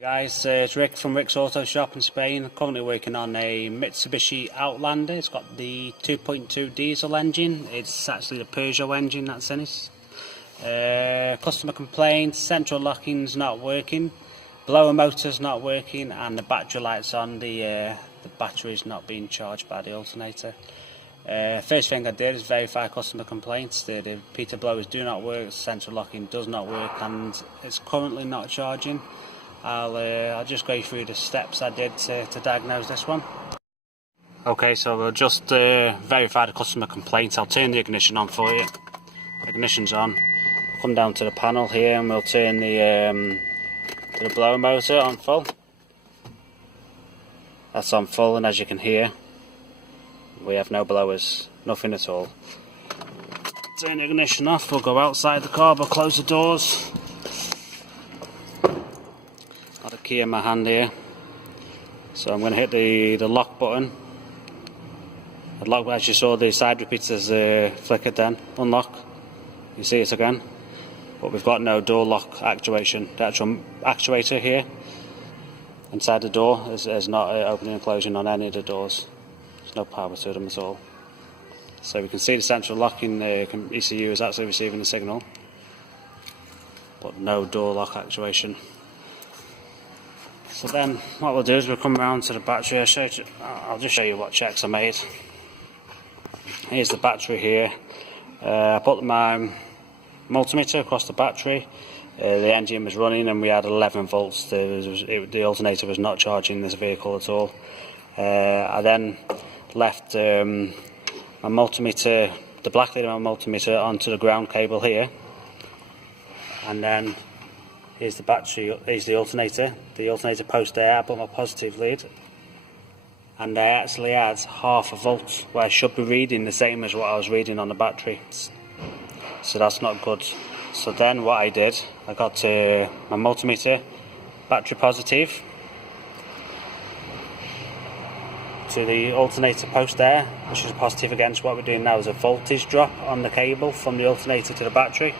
Guys, it's Rick from Rick's Auto Shop in Spain. I'm currently working on a Mitsubishi Outlander. It's got the 2.2 diesel engine. It's actually the Peugeot engine that's in it. Customer complaint, central locking's not working, blower motor's not working, and the battery light's on. The battery's not being charged by the alternator. First thing I did is verify customer complaints. The repeater blowers do not work, central locking does not work, and it's currently not charging. I'll just go through the steps I did to diagnose this one. Okay, so we'll just verify the customer complaint. I'll turn the ignition on for you. Ignition's on. Come down to the panel here and we'll turn the blower motor on full. That's on full, and as you can hear, we have no blowers, nothing at all. Turn the ignition off, we'll go outside the car, we'll close the doors. Got a key in my hand here, so I'm going to hit the lock button. The lock, as you saw, the side repeaters flickered then. Unlock, you see it again, but we've got no door lock actuation. The actual actuator here inside the door is not opening and closing on any of the doors. There's no power to them at all. So we can see the central locking ECU is actually receiving the signal, but no door lock actuation. So then what we'll do is we'll come around to the battery. I'll just show you what checks I made. Here's the battery here. I put my multimeter across the battery. The engine was running and we had 11 volts. The alternator was not charging this vehicle at all. I then left my multimeter, the black lead of my multimeter, onto the ground cable here, and then here's the battery, here's the alternator post there. I put my positive lead, and I actually had half a volt where I should be reading the same as what I was reading on the battery, so that's not good. So then what I did, I got my multimeter battery positive to the alternator post there, which is positive against what we're doing now is a voltage drop on the cable from the alternator to the battery,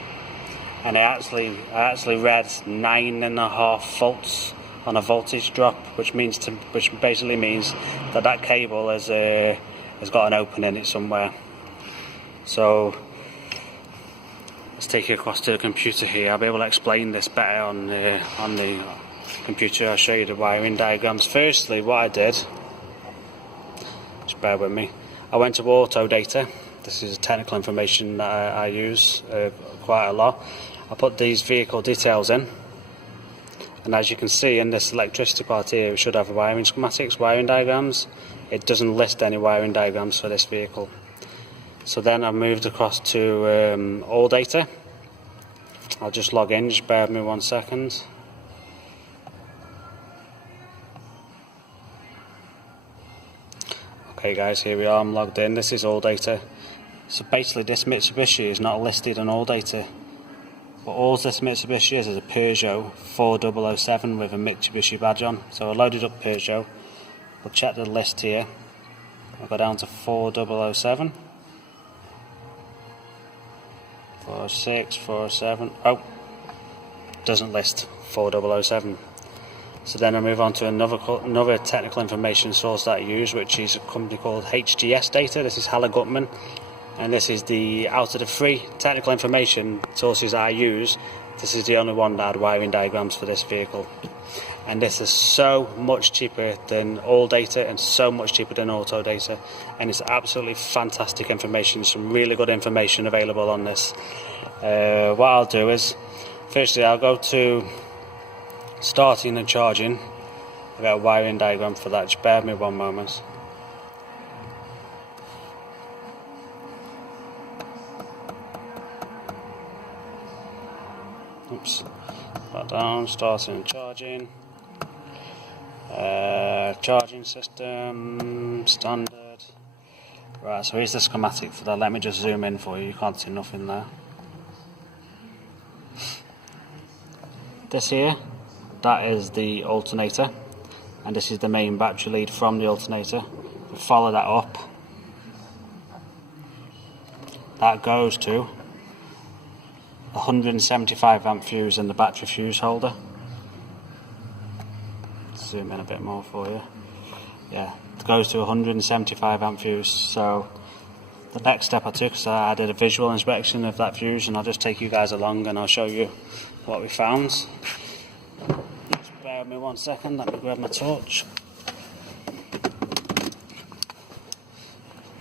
and I actually read 9.5 volts on a voltage drop, which basically means that cable has got an opening in it somewhere. So let's take you across to the computer here. I'll be able to explain this better on the computer. I'll show you the wiring diagrams. Firstly, what I did, just bear with me, I went to auto data. This is technical information that I use quite a lot. I put these vehicle details in, and as you can see in this electricity part here, we should have wiring schematics, wiring diagrams. It doesn't list any wiring diagrams for this vehicle. So then I moved across to all data. I'll just log in, just bear with me 1 second. Okay guys, here we are, I'm logged in. This is all data. So basically this Mitsubishi is not listed on all data, but all this Mitsubishi is a Peugeot 4007 with a Mitsubishi badge on. So I loaded up Peugeot, we'll check the list here. I'll go down to 4007, 46, 47, oh, doesn't list 4007. So then I move on to another technical information source that I use, which is a company called HGS Data. This is Haller Gutman, and this is out of the 3 technical information sources I use, this is the only one that had wiring diagrams for this vehicle. And this is so much cheaper than all data and so much cheaper than auto data, and it's absolutely fantastic information. Some really good information available on this. What I'll do is, firstly I'll go to starting and charging. I've got a wiring diagram for that, just bear with me 1 moment. Oops, that down, starting and charging. Charging system, standard. Right, so here's the schematic for that. Let me just zoom in for you, you can't see nothing there. This here, that is the alternator, and this is the main battery lead from the alternator. If we follow that up, that goes to 175 amp fuse in the battery fuse holder. Zoom in a bit more for you. Yeah, it goes to 175 amp fuse. So the next step I took is I did a visual inspection of that fuse, and I'll just take you guys along and I'll show you what we found. Just bear with me 1 second, let me grab my torch.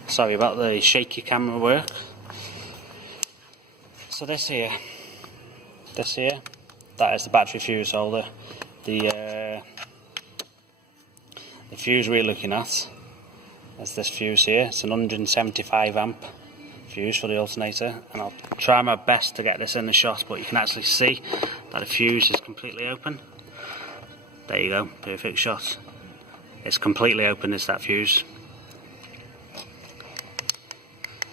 Sorry about the shaky camera work. So this here, that is the battery fuse holder. The fuse we're looking at is this fuse here. It's an 175 amp fuse for the alternator, and I'll try my best to get this in the shot, but you can actually see that the fuse is completely open. There you go, perfect shot. It's completely open, is that fuse.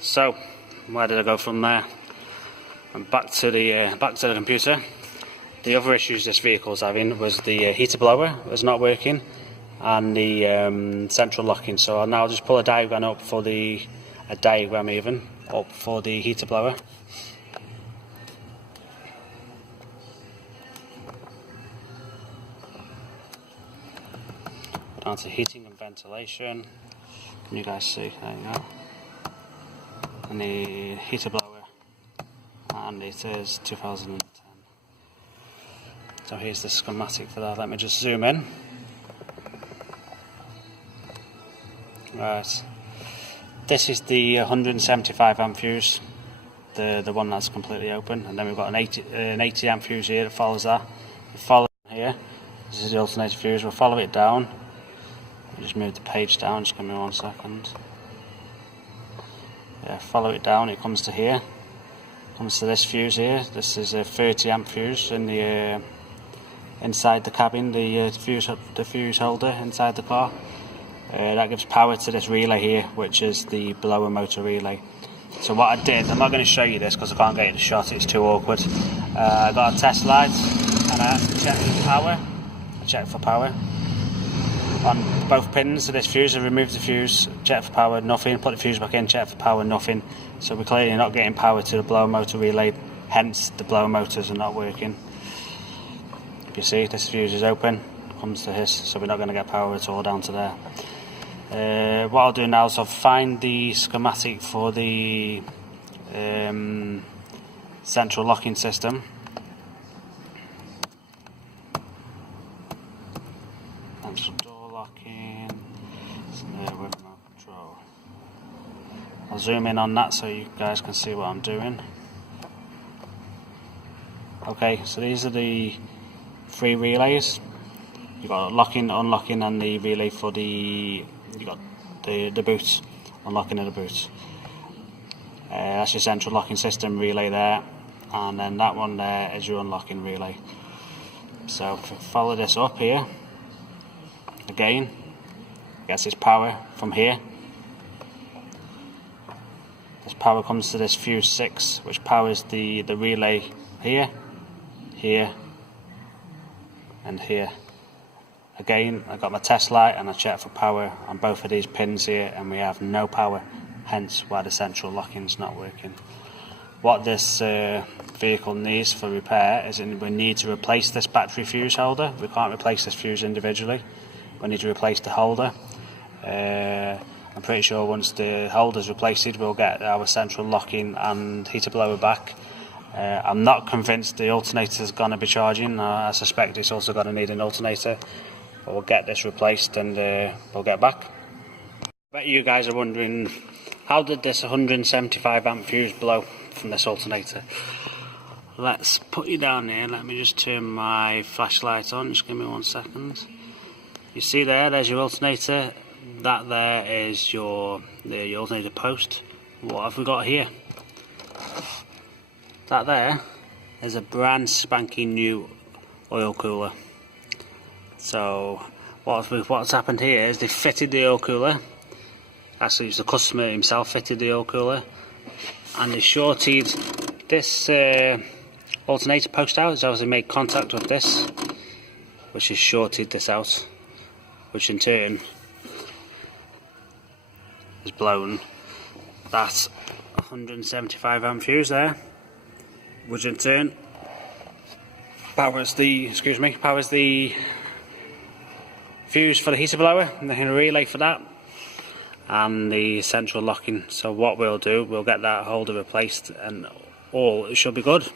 So where did I go from there? And back to the computer. The other issues this vehicle's having was the heater blower was not working, and the central locking. So I'll now just pull a diagram up for the heater blower. Down to heating and ventilation. Can you guys see? There you go. And the heater blower, and it is 2010. So here's the schematic for that. Let me just zoom in. Right, this is the 175 amp fuse, the one that's completely open, and then we've got an 80 amp fuse here that follows that. We follow here. This is the alternator fuse. We'll follow it down. I'll just move the page down. Just give me 1 second. Yeah, follow it down. It comes to here. Comes to this fuse here. This is a 30 amp fuse in the inside the cabin. The fuse holder inside the car. That gives power to this relay here, which is the blower motor relay. So what I did, I'm not going to show you this because I can't get it in the shot, it's too awkward. I got a test light and I checked for power. I checked for power on both pins of this fuse. I removed the fuse, checked for power, nothing. Put the fuse back in, checked for power, nothing. So we're clearly not getting power to the blower motor relay, hence the blower motors are not working. If you see, this fuse is open, comes to this, so we're not going to get power at all down to there. What I'll do now is I'll find the schematic for the central locking system. Central door locking, remote control. I'll zoom in on that so you guys can see what I'm doing. Okay, so these are the 3 relays. You've got locking, unlocking, and the relay for the boots, unlocking of the boots. That's your central locking system relay there, and then that one there is your unlocking relay. So if we follow this up here, again, gets its power from here. This power comes to this fuse 6, which powers the relay here, here, and here. Again, I got my test light and I checked for power on both of these pins here, and we have no power, hence why the central locking is not working. What this vehicle needs for repair is we need to replace this battery fuse holder. We can't replace this fuse individually. We need to replace the holder. I'm pretty sure once the holder's replaced, we'll get our central locking and heater blower back. I'm not convinced the alternator is going to be charging. I suspect it's also going to need an alternator. But we'll get this replaced and we'll get back. I bet you guys are wondering, how did this 175 amp fuse blow from this alternator? Let's put you down here. Let me just turn my flashlight on. Just give me 1 second. You see there's your alternator. That there is your alternator post. What have we got here? That there is a brand spanking new oil cooler. So what's happened here is they fitted the oil cooler. Actually, it's the customer himself fitted the oil cooler, and they shorted this alternator post out. So they made contact with this, which has shorted this out, which in turn has blown that 175 amp fuse there, which in turn powers the fuse for the heater blower, and the relay for that, and the central locking. So what we'll do, we'll get that holder replaced and all should be good.